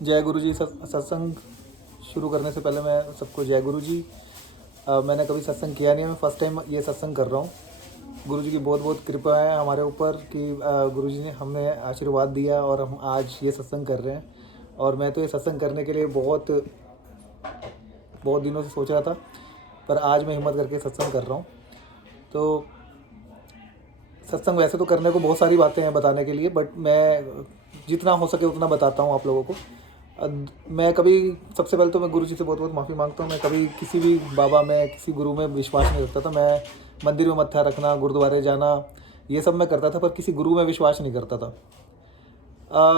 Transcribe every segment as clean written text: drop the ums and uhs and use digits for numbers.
जय गुरु जी। सत्संग शुरू करने से पहले मैं सबको जय गुरु जी। मैंने कभी सत्संग किया नहीं है, मैं फ़र्स्ट टाइम ये सत्संग कर रहा हूँ। गुरु जी की बहुत बहुत कृपा है हमारे ऊपर कि गुरु जी ने हमें आशीर्वाद दिया और हम आज ये सत्संग कर रहे हैं। और मैं तो ये सत्संग करने के लिए बहुत बहुत दिनों से सोच रहा था, पर आज मैं हिम्मत करके सत्संग कर रहा हूँ। तो सत्संग वैसे तो करने को बहुत सारी बातें हैं बताने के लिए, बट मैं जितना हो सके उतना बताता हूँ आप लोगों को। मैं कभी, सबसे पहले तो मैं गुरु जी से बहुत बहुत माफ़ी मांगता हूँ। मैं कभी किसी भी बाबा में, किसी गुरु में विश्वास नहीं रखता था। मैं मंदिर में मत्था रखना, गुरुद्वारे जाना, ये सब मैं करता था, पर किसी गुरु में विश्वास नहीं करता था।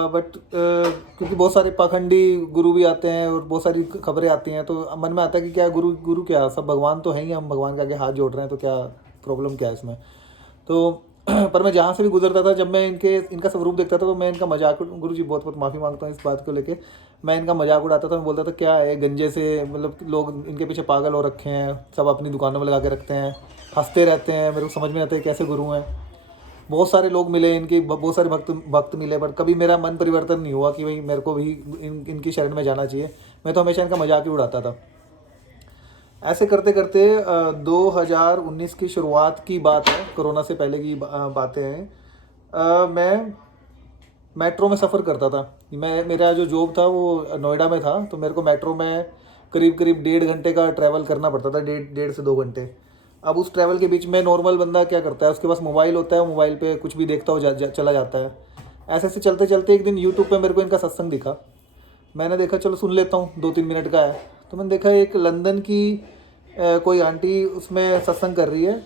बट क्योंकि बहुत सारे पाखंडी गुरु भी आते हैं और बहुत सारी खबरें आती हैं, तो मन में आता है कि क्या गुरु गुरु क्या, सब भगवान तो है ही, हम भगवान के आगे हाथ जोड़ रहे हैं, तो क्या प्रॉब्लम क्या है इसमें। तो पर मैं जहाँ से भी गुजरता था, जब मैं इनका स्वरूप देखता था, तो मैं इनका मजाक, गुरु जी बहुत बहुत माफ़ी मांगता हूँ इस बात को लेके, मैं इनका मजाक उड़ाता था। मैं बोलता था क्या है गंजे से, मतलब लोग इनके पीछे पागल हो रखे हैं, सब अपनी दुकानों में लगा के रखते हैं, हंसते रहते हैं, मेरे को समझ में नहीं आता है कैसे गुरु हैं। बहुत सारे लोग मिले इनके, बहुत सारे भक्त भक्त मिले, बट कभी मेरा मन परिवर्तन नहीं हुआ कि भाई मेरे को भी इनकी शरण में जाना चाहिए। मैं तो हमेशा इनका मजाक ही उड़ाता था। ऐसे करते करते 2019 की शुरुआत की बात है, कोरोना से पहले की बातें हैं। मैं मेट्रो में सफ़र करता था। मेरा जो जॉब था वो नोएडा में था, तो मेरे को मेट्रो में करीब करीब 1.5 घंटे का ट्रैवल करना पड़ता था, डेढ़ से 2 घंटे। अब उस ट्रैवल के बीच में नॉर्मल बंदा क्या करता है, उसके पास मोबाइल होता है, मोबाइल पे कुछ भी देखता हो चला जाता है। ऐसे ऐसे चलते चलते एक दिन यूट्यूब पे मेरे को इनका सत्संग दिखा। मैंने देखा चलो सुन लेता हूँ, 2-3 मिनट का है। तो मैंने देखा एक लंदन की कोई आंटी उसमें सत्संग कर रही है,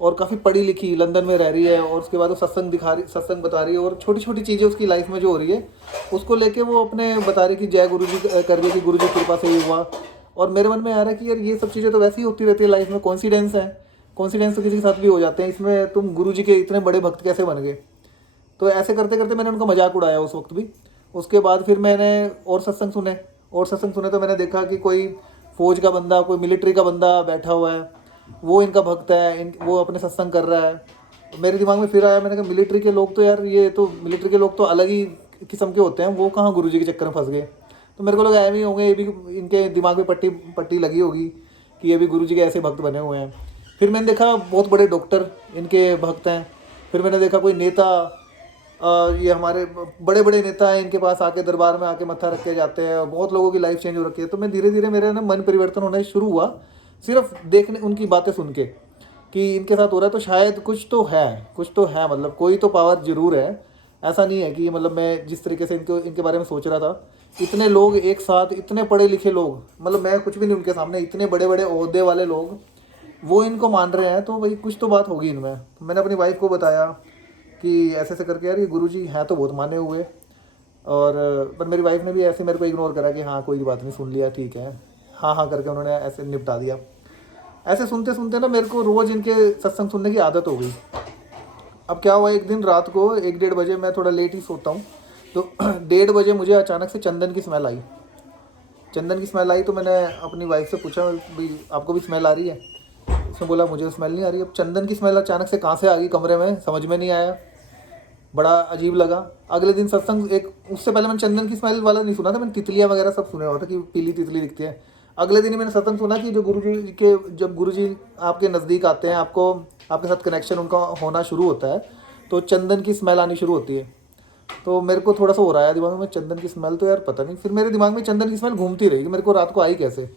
और काफ़ी पढ़ी लिखी, लंदन में रह रही है, और उसके बाद वो सत्संग बता रही है, और छोटी छोटी चीज़ें उसकी लाइफ में जो हो रही है उसको लेके वो अपने बता रही कि जय गुरु जी कर रही है, कि गुरु जी की कृपा से ही हुआ। और मेरे मन में आ रहा है कि यार ये सब चीज़ें तो वैसे ही होती रहती है लाइफ में, कॉन्सिडेंस है, कॉन्सिडेंस तो किसी के साथ भी हो जाते हैं, इसमें तुम गुरु जी के इतने बड़े भक्त कैसे बन गए। तो ऐसे करते करते मैंने उनका मजाक उड़ाया उस वक्त भी। उसके बाद फिर मैंने और सत्संग सुने, तो मैंने देखा कि कोई फौज का बंदा, कोई मिलिट्री का बंदा बैठा हुआ है, वो इनका भक्त है, वो अपने सत्संग कर रहा है। मेरे दिमाग में फिर आया, मैंने कहा मिलिट्री के लोग तो यार, ये तो मिलिट्री के लोग तो अलग ही किस्म के होते हैं, वो कहाँ गुरु जी के चक्कर में फंस गए। तो मेरे को लगा ऐसे ही होंगे, ये भी इनके दिमाग में पट्टी पट्टी लगी होगी कि ये भी गुरु जी के ऐसे भक्त बने हुए हैं। फिर मैंने देखा बहुत बड़े डॉक्टर इनके भक्त हैं। फिर मैंने देखा कोई नेता, ये हमारे बड़े बड़े नेता हैं, इनके पास आके दरबार में आके मत्था रख के जाते हैं, और बहुत लोगों की लाइफ चेंज हो रखी है। तो मैं धीरे धीरे, मेरे ना मन परिवर्तन होना शुरू हुआ, सिर्फ देखने, उनकी बातें सुन के कि इनके साथ हो रहा है, तो शायद कुछ तो है, कुछ तो है, मतलब कोई तो पावर जरूर है। ऐसा नहीं है कि, मतलब मैं जिस तरीके से इनके बारे में सोच रहा था, इतने लोग एक साथ, इतने पढ़े लिखे लोग, मतलब मैं कुछ भी नहीं उनके सामने, इतने बड़े बड़े ओहदे वाले लोग वो इनको मान रहे हैं, तो भाई कुछ तो बात होगी इनमें। तो मैंने अपनी वाइफ को बताया कि ऐसे ऐसे करके यार ये गुरुजी हैं तो बहुत माने हुए। और पर मेरी वाइफ ने भी ऐसे मेरे को इग्नोर करा कि हाँ कोई बात नहीं, सुन लिया, ठीक है, हाँ हाँ करके उन्होंने ऐसे निपटा दिया। ऐसे सुनते सुनते ना मेरे को रोज़ इनके सत्संग सुनने की आदत हो गई। अब क्या हुआ, एक दिन रात को 1-1:30 बजे, मैं थोड़ा लेट ही सोता हूँ, तो 1:30 बजे मुझे अचानक से चंदन की स्मेल आई। चंदन की स्मेल आई तो मैंने अपनी वाइफ से पूछा, भाई आपको भी स्मेल आ रही है। उसने बोला मुझे स्मेल नहीं आ रही। अब चंदन की स्मेल अचानक से कहाँ से आ गई कमरे में, समझ में नहीं आया, बड़ा अजीब लगा। अगले दिन सत्संग, एक उससे पहले मैंने चंदन की स्मेल वाला नहीं सुना था, मैंने तितलियाँ वगैरह सब सुने हुआ था कि पीली तितली दिखती है। अगले दिन ही मैंने सत्संग सुना कि जो गुरु जी के, जब गुरु जी आपके नज़दीक आते हैं, आपको, आपके साथ कनेक्शन उनका होना शुरू होता है, तो चंदन की स्मेल आनी शुरू होती है। तो मेरे को थोड़ा सा हो रहा है दिमाग में, चंदन की स्मेल तो यार पता नहीं, फिर मेरे दिमाग में चंदन की स्मेल घूमती रही कि मेरे को रात को आई कैसे।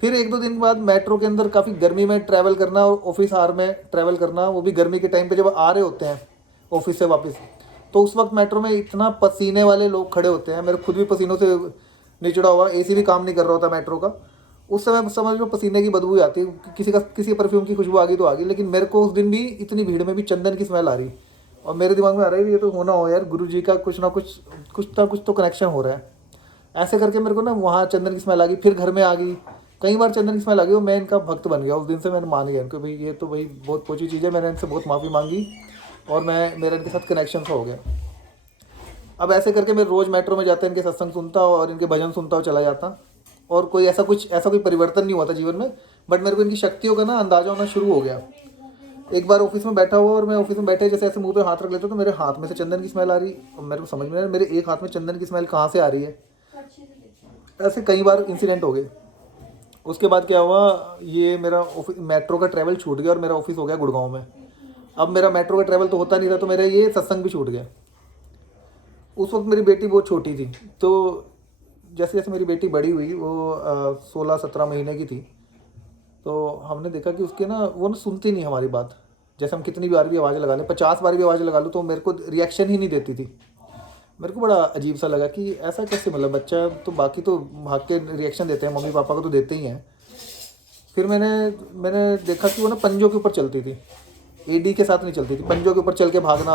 फिर 1-2 दिन बाद मेट्रो के अंदर काफ़ी गर्मी में ट्रैवल करना, और ऑफिस आवर में ट्रैवल करना, वो भी गर्मी के टाइम पे जब आ रहे होते हैं ऑफिस से वापस, तो उस वक्त मेट्रो में इतना पसीने वाले लोग खड़े होते हैं, मेरे खुद भी पसीनों से निचड़ा हुआ, एसी भी काम नहीं कर रहा होता मेट्रो का। उस समय समझ लो पसीने की बदबू आती है, किसी परफ्यूम की खुशबू आ गई तो आ गई, लेकिन मेरे को उस दिन भी इतनी भीड़ में भी चंदन की स्मेल आ रही। और मेरे दिमाग में आ रहा है ये तो होना हो यार, गुरु जी का कुछ ना कुछ, कुछ तो कनेक्शन हो रहा है। ऐसे करके मेरे को ना वहाँ चंदन की स्मेल आ गई, फिर घर में आ गई, कई बार चंदन की स्मेल आ गई, और मैं इनका भक्त बन गया। उस दिन से मैंने मान गया इनको, भाई ये तो भाई बहुत पोची चीज़ है। मैंने इनसे बहुत माफ़ी मांगी, और मेरा इनके साथ कनेक्शन सा हो गया। अब ऐसे करके मैं रोज़ मेट्रो में जाता, इनके सत्संग सुनता और इनके भजन सुनता और चला जाता, और कोई ऐसा कोई परिवर्तन नहीं हुआ था जीवन में, बट मेरे को इनकी शक्तियों का ना अंदाज़ा होना शुरू हो गया। एक बार ऑफिस में बैठा हुआ, और मैं ऑफिस में बैठे जैसे ऐसे मुंह पे हाथ रख लेता, तो मेरे हाथ में से चंदन की स्मेल आ रही, और मेरे को समझ में नहीं आ रहा मेरे एक हाथ में चंदन की स्मेल कहाँ से आ रही है। ऐसे कई बार इंसिडेंट हो गए। उसके बाद क्या हुआ, ये मेरा ऑफिस मेट्रो का ट्रैवल छूट गया और मेरा ऑफिस हो गया गुड़गांव में। अब मेरा मेट्रो का ट्रैवल तो होता नहीं था, तो मेरा ये सत्संग भी छूट गया। उस वक्त मेरी बेटी बहुत छोटी थी, तो जैसे जैसे मेरी बेटी बड़ी हुई, वो 16-17 महीने की थी, तो हमने देखा कि उसके ना वो ना सुनती नहीं हमारी बात। जैसे हम कितनी बार भी आवाज़ लगा लें, 50 बार भी आवाज़ लगा लूँ, तो मेरे को रिएक्शन ही नहीं देती थी। मेरे को बड़ा अजीब सा लगा कि ऐसा कैसे, मतलब बच्चा तो बाकी तो भाग के रिएक्शन देते हैं, मम्मी पापा को तो देते ही हैं। फिर मैंने मैंने देखा कि वो ना पंजों के ऊपर चलती थी, एडी के साथ नहीं चलती थी, पंजों के ऊपर चल के भागना,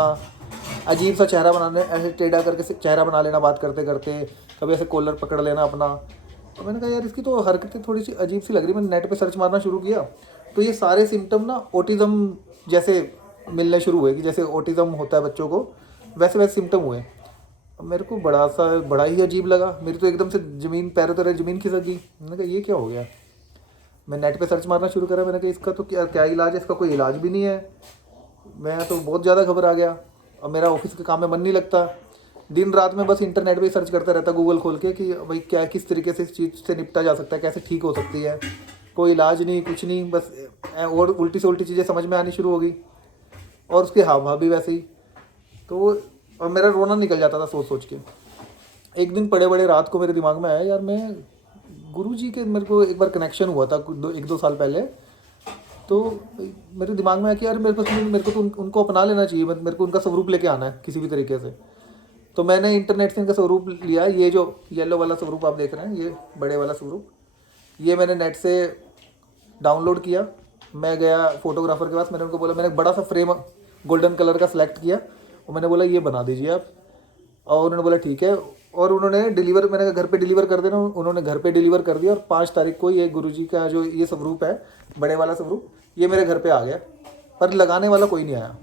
अजीब सा चेहरा बनाने, ऐसे टेढ़ा करके चेहरा बना लेना बात करते करते, कभी ऐसे कॉलर पकड़ लेना अपना। तो मैंने कहा यार इसकी तो हरकतें थोड़ी सी अजीब सी लग रही। मैंने नेट पे सर्च मारना शुरू किया, तो ये सारे सिम्टम ना ऑटिज़म जैसे मिलने शुरू हुए, कि जैसे ऑटिज़म होता है बच्चों को, वैसे वैसे सिम्टम हुए। अब मेरे को बड़ा ही अजीब लगा। मेरी तो एकदम से ज़मीन पैरों तले ज़मीन खिसक गई। मैंने कहा ये क्या हो गया। मैं नेट पे सर्च मारना शुरू करा, मैंने कहा इसका तो क्या क्या इलाज है, इसका कोई इलाज भी नहीं है। मैं तो बहुत ज़्यादा घबरा गया। और मेरा ऑफिस के काम में मन नहीं लगता, दिन रात में बस इंटरनेट पे सर्च करता रहता, गूगल खोल के, कि भाई क्या किस तरीके से इस चीज़ से निपटा जा सकता है, कैसे ठीक हो सकती है। कोई इलाज नहीं, कुछ नहीं, बस और उल्टी से उल्टी चीज़ें समझ में आनी शुरू हो गई। और उसके हाव भाव भी वैसे ही। तो और मेरा रोना निकल जाता था सोच सोच के। एक दिन बड़े बड़े रात को मेरे दिमाग में आया, यार मैं गुरुजी के, मेरे को एक बार कनेक्शन हुआ था 1-2 साल पहले। तो मेरे दिमाग में आया कि यार मेरे को तो उनको अपना लेना चाहिए, मेरे को उनका स्वरूप लेके आना है किसी भी तरीके से। तो मैंने इंटरनेट से इनका स्वरूप लिया। ये जो येलो वाला स्वरूप आप देख रहे हैं, ये बड़े वाला स्वरूप, ये मैंने नेट से डाउनलोड किया। मैं गया फोटोग्राफर के पास, मैंने उनको बोला, मैंने एक बड़ा सा फ्रेम गोल्डन कलर का सिलेक्ट किया और मैंने बोला ये बना दीजिए आप। और उन्होंने बोला ठीक है। और उन्होंने डिलीवर, मैंने कहा घर पे डिलीवर कर देना, उन्होंने घर पे डिलीवर कर दिया। और 5 तारीख को ये गुरुजी का जो ये स्वरूप है, बड़े वाला स्वरूप, ये मेरे घर पे आ गया। पर लगाने वाला कोई नहीं आया।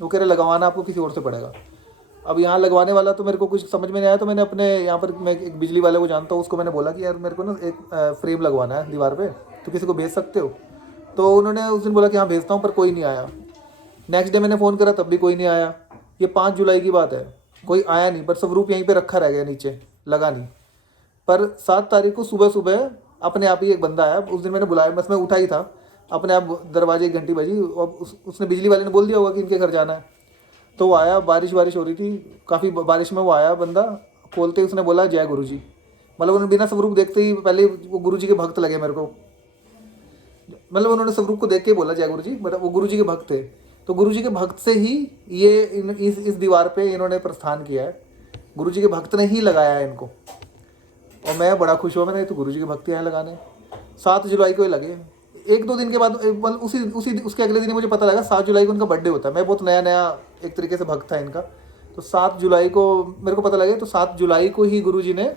वो कह रहे लगवाना आपको किसी और से पड़ेगा। अब यहाँ लगवाने वाला तो मेरे को कुछ समझ में नहीं आया। तो मैंने अपने यहाँ पर, मैं एक बिजली वाले को जानता हूँ, उसको मैंने बोला कि यार मेरे को ना एक फ्रेम लगवाना है दीवार पे, तो किसी को भेज सकते हो। तो उन्होंने उस दिन बोला कि हाँ भेजता हूँ, पर कोई नहीं आया। नेक्स्ट डे मैंने फ़ोन करा, तब भी कोई नहीं आया। ये 5 जुलाई की बात है, कोई आया नहीं। पर स्वरूप यहीं पे रखा रह गया नीचे, लगा नहीं। पर 7 तारीख को सुबह सुबह अपने आप ही एक बंदा आया। उस दिन मैंने बुलाया, बस मैं उठा ही था, अपने आप दरवाजे की घंटी बजी और उसने, बिजली वाले ने बोल दिया होगा कि इनके घर जाना है। तो वो आया, बारिश हो रही थी काफ़ी, बारिश में वो आया बंदा। खोलते ही उसने बोला जय गुरु जी। मतलब उन्होंने बिना स्वरूप देखते ही पहले वो गुरु जी के भक्त लगे मेरे को। मतलब उन्होंने स्वरूप को देख के बोला जय गुरु जी, मतलब वो गुरु जी के भक्त थे। तो गुरु जी के भक्त से ही ये इस दीवार पे इन्होंने प्रस्थान किया है। गुरु जी के भक्त ने ही लगाया है इनको। और मैं बड़ा खुश हुआ, मैंने तो गुरु जी के भक्त यहाँ लगाने। 7 जुलाई को ही लगे। 1-2 दिन के बाद, मतलब उसी उसी उसके अगले दिन मुझे पता लगा 7 जुलाई को उनका बर्थडे होता है। मैं बहुत नया नया एक तरीके से भक्त था इनका। तो 7 जुलाई को मेरे को पता लगे, तो 7 जुलाई को ही गुरु जी ने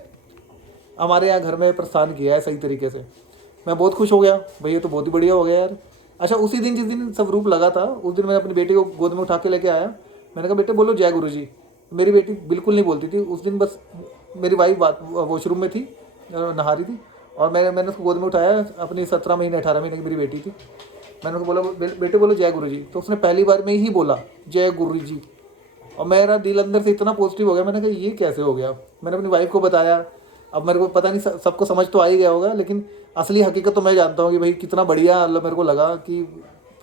हमारे यहाँ घर में प्रस्थान किया है सही तरीके से। मैं बहुत खुश हो गया, भाई ये तो बहुत ही बढ़िया हो गया यार। अच्छा, उसी दिन जिस दिन स्वरूप लगा था, उस दिन मैं अपनी बेटी को गोद में उठा के लेके आया। मैंने कहा बेटे बोलो जय गुरु जी। मेरी बेटी बिल्कुल नहीं बोलती थी उस दिन। बस मेरी वाइफ वॉशरूम में थी, नहा रही थी, और मैंने उसको गोद में उठाया। अपनी 17 महीने 18 महीने की मेरी बेटी थी। मैंने उसको बोला बेटे बोलो जय गुरु जी। तो उसने पहली बार में ही बोला जय गुरु जी। और मेरा दिल अंदर से इतना पॉजिटिव हो गया। मैंने कहा ये कैसे हो गया। मैंने अपनी वाइफ को बताया। अब मेरे को पता नहीं, सबको समझ तो आ ही गया होगा, लेकिन असली हकीकत तो मैं जानता हूँ कि भाई कितना बढ़िया मेरे को लगा कि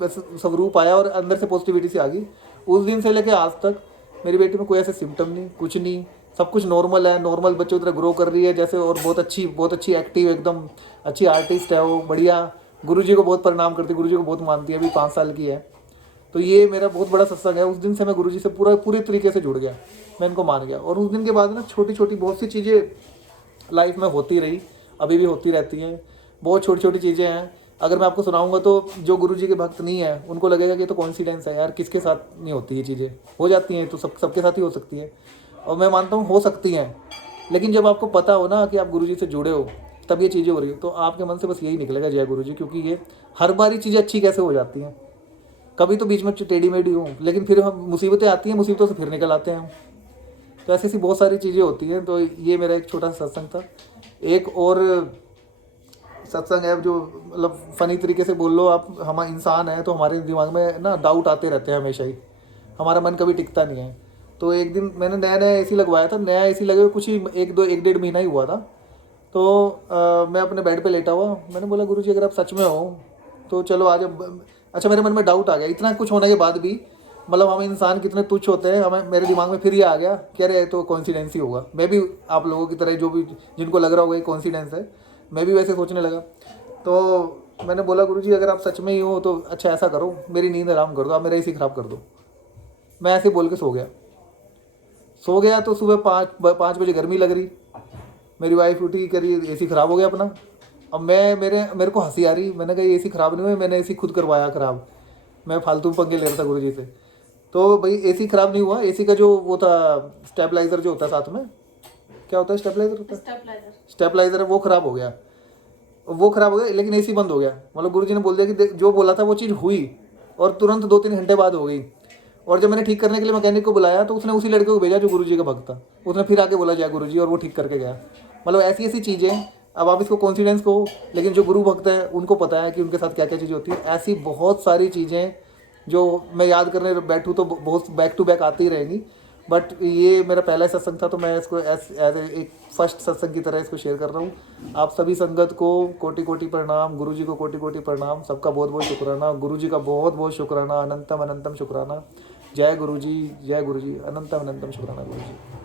बस स्वरूप आया और अंदर से पॉजिटिविटी से आ गई। उस दिन से लेके आज तक मेरी बेटी में कोई ऐसे सिम्टम नहीं, कुछ नहीं, सब कुछ नॉर्मल है। नॉर्मल बच्चों की तरह ग्रो कर रही है जैसे, और बहुत अच्छी एक्टिव, एकदम अच्छी आर्टिस्ट है वो, बढ़िया। गुरुजी को बहुत प्रणाम करती है, गुरुजी को बहुत मानती है। अभी 5 साल की है। तो ये मेरा बहुत बड़ा सत्संग है। उस दिन से मैं गुरुजी से पूरे तरीके से जुड़ गया, मैं इनको मान गया। और उस दिन के बाद ना छोटी छोटी बहुत सी चीज़ें लाइफ में होती रही, अभी भी होती रहती हैं। बहुत छोटी छोटी चीज़ें हैं, अगर मैं आपको सुनाऊंगा तो जो गुरुजी के भक्त नहीं है उनको लगेगा कि ये तो कॉन्सिडेंस है यार, किसके साथ नहीं होती ये चीज़ें, हो जाती हैं तो सबके साथ ही हो सकती है। और मैं मानता हूँ हो सकती हैं, लेकिन जब आपको पता हो ना कि आप गुरुजी से जुड़े हो, तब ये चीज़ें हो रही हो, तो आपके मन से बस यही निकलेगा जय गुरुजी। क्योंकि ये हर बारी चीज़ें अच्छी कैसे हो जाती हैं, कभी तो बीच में टेढ़ी मेढ़ी हूँ, लेकिन फिर हम मुसीबतें आती हैं, मुसीबतों से फिर निकल आते हैं हम। तो ऐसी ऐसी बहुत सारी चीज़ें होती हैं। तो ये मेरा एक छोटा सा सत्संग था। एक और सत्संग है जो मतलब फ़नी तरीके से बोल लो आप, हम इंसान हैं तो हमारे दिमाग में ना डाउट आते रहते हैं हमेशा ही, हमारा मन कभी टिकता नहीं है। तो एक दिन मैंने नया एसी लगवाया था, नया एसी लगे हुए कुछ ही 1-1.5 महीना ही हुआ था। तो मैं अपने बेड पे लेटा हुआ, मैंने बोला गुरुजी अगर आप सच में हो तो चलो आज अच्छा मेरे मन में डाउट आ गया, इतना कुछ होने के बाद भी, मतलब हम इंसान कितने तुच्छ होते हैं, हमें मेरे दिमाग में फिर ये आ गया कि अरे ये तो कॉन्सिडेंस ही होगा। मैं भी आप लोगों की तरह, जो भी जिनको लग रहा होगा ये कॉन्सिडेंस है, मैं भी वैसे सोचने लगा। तो मैंने बोला गुरुजी अगर आप सच में ही हो तो अच्छा ऐसा करो, मेरी नींद आराम कर दो, आप मेरा एसी ख़राब कर दो। मैं ऐसे बोल के सो गया तो सुबह 5 बजे गर्मी लग रही, मेरी वाइफ उठी, करी एसी ख़राब हो गया अपना। अब मेरे को हंसी आ रही, मैंने कहा एसी ख़राब नहीं हुआ, मैंने एसी खुद करवाया ख़राब, मैं फालतू में पंगे ले रहा था गुरुजी से। तो भाई एसी ख़राब नहीं हुआ, एसी का जो वो था स्टेबलाइज़र जो होता है साथ में, क्या होता है स्टेबलाइज़र होता है, स्टेबलाइज़र है, वो ख़राब हो गया। लेकिन एसी बंद हो गया। मतलब गुरुजी ने बोल दिया कि जो बोला था वो चीज़ हुई, और तुरंत 2-3 घंटे बाद हो गई। और जब मैंने ठीक करने के लिए मैकेनिक को बुलाया तो उसने उसी लड़के को भेजा जो गुरुजी का भक्त था, उसने फिर आके बोला जय गुरुजी, और वो ठीक करके गया। मतलब ऐसी ऐसी चीज़ें, अब आप इसको कॉन्फिडेंस को, लेकिन जो गुरु भक्त है उनको पता है कि उनके साथ क्या क्या चीज़ें होती है। ऐसी बहुत सारी चीज़ें जो मैं याद करने बैठूँ तो बहुत बैक टू बैक आती ही रहेंगी। बट ये मेरा पहला सत्संग था, तो मैं इसको एज एक फर्स्ट सत्संग की तरह इसको शेयर कर रहा हूँ। आप सभी संगत को कोटि कोटि प्रणाम, गुरुजी को कोटि कोटि प्रणाम, सबका बहुत बहुत शुक्राना, गुरुजी का बहुत बहुत शुक्राना, अनंतम अनंतम शुक्राना। जय गुरुजी, अनंतम अनंतम शुक्राना गुरुजी।